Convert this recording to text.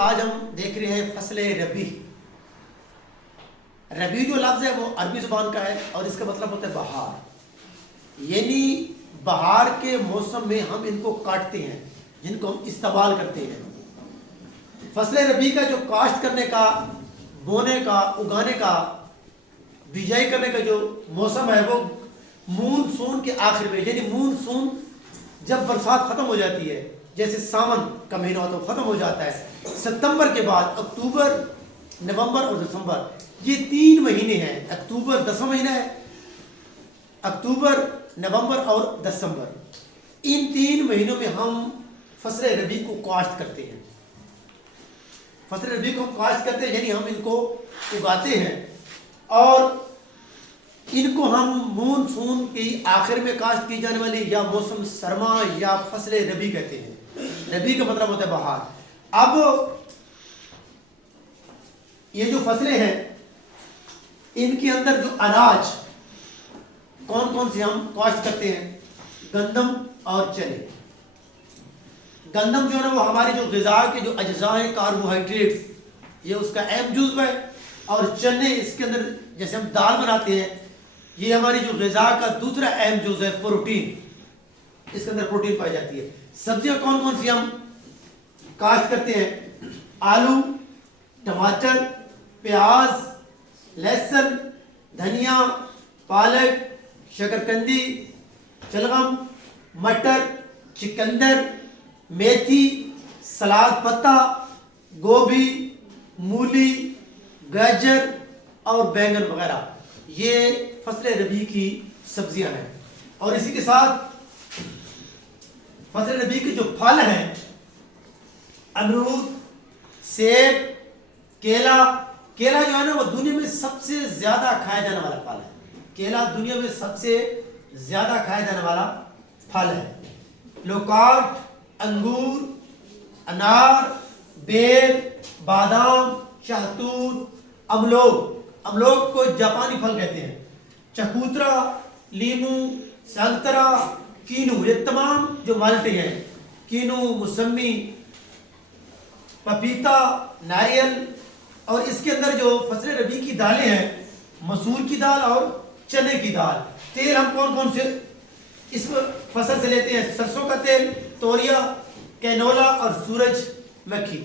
آج ہم دیکھ رہے ہیں فصل ربی. ربی جو لفظ ہے وہ عربی زبان کا ہے اور اس کا مطلب ہوتا ہے بہار. یعنی بہار کے موسم میں ہم ان کو کاٹتے ہیں، جن کو ہم استعمال کرتے ہیں. فصل ربی کا جو کاشت کرنے کا، بونے کا، اگانے کا، بجائی کرنے کا جو موسم ہے وہ مونسون کے آخر میں، یعنی مونسون جب برسات ختم ہو جاتی ہے، جیسے ساون کا مہینہ ہوتا ہے ختم ہو جاتا ہے، ستمبر کے بعد اکتوبر، نومبر اور دسمبر، یہ 3 مہینے ہیں. اکتوبر 10واں مہینہ ہے، اکتوبر، نومبر اور دسمبر. ان 3 مہینوں میں ہم فصل ربی کو کاشت کرتے ہیں. فصل ربی کو کاشت کرتے ہیں یعنی ہم ان کو اگاتے ہیں اور ان کو ہم مونسون کی آخر میں کاشت کی جانے والی یا موسم سرما یا فصل ربی کہتے ہیں. ربی کا مطلب ہوتا ہے بہار. اب یہ جو فصلیں ہیں ان کے اندر جو اناج کون کون سے ہم کاشت کرتے ہیں؟ گندم اور چنے. گندم جو ہے نا وہ ہماری جو غذا کے جو اجزاء ہیں، کاربوہائیڈریٹس، یہ اس کا اہم جزو ہے. اور چنے اس کے اندر جیسے ہم دال بناتے ہیں، یہ ہماری جو غذا کا دوسرا اہم جزو ہے، پروٹین. اس کے اندر پروٹین پائی جاتی ہے. سبزیاں کون کون سی ہم کاشت کرتے ہیں؟ آلو، ٹماٹر، پیاز، لہسن، دھنیا، پالک، شکرکندی، شلغم، مٹر، چقندر، میتھی، سلاد پتا، گوبھی، مولی، گاجر اور بینگن وغیرہ. یہ فصل ربی کی سبزیاں ہیں. اور اسی کے ساتھ فصل ربی کے جو پھل ہیں، امرود، سیب، کیلا. کیلا جو ہے نا وہ دنیا میں سب سے زیادہ کھایا جانے والا پھل ہے. کیلا دنیا میں سب سے زیادہ کھایا جانے والا پھل ہے. لوکاٹ، انگور، انار، بیر، بادام، شہتوت، املوگ کو جاپانی پھل کہتے ہیں. چکوترا، لیمو، سنترا، کینو، یہ تمام جو مالٹے ہیں، کینو، موسمی، پپیتا، ناریل. اور اس کے اندر جو فصل ربی کی دالیں ہیں، مسور کی دال اور چنے کی دال. تیل ہم کون کون سے اس فصل سے لیتے ہیں؟ سرسوں کا تیل، توریا، کینولا اور سورج مکھی.